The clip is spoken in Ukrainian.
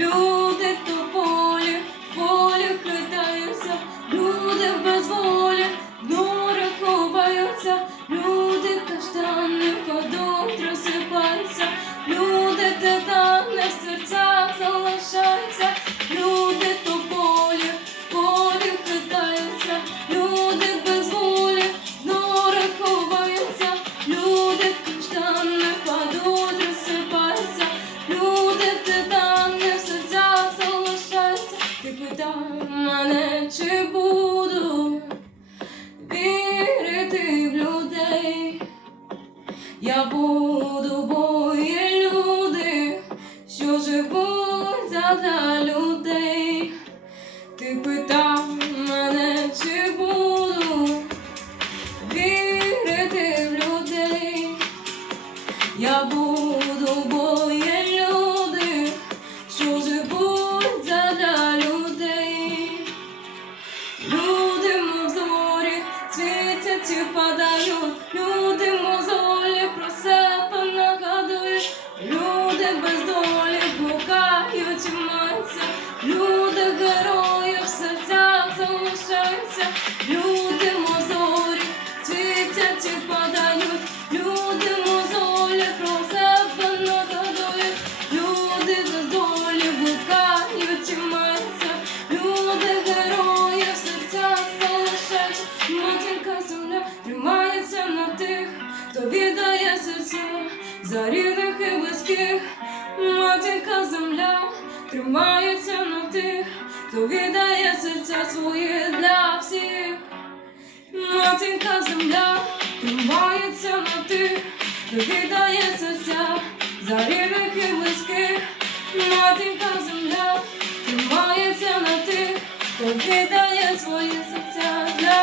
Люди то полі, полі хитаються, люди без волі, в норах ховаються, люди каштани падуть, розсипаються, Я буду, бо є люди, що живуть задля людей. Ти питав мене, чи буду вірити в людей. Я буду, бо люди, що живуть задля людей. Люди мов зорі, світять і падають, люди за рідних і близьких, матінка земля тримається тих, хто віддає серця своє для всіх. Матінка земля тримається на тих, хто віддає серця за рівних і близьких. Матінка земля тримається на тих, хто віддає своє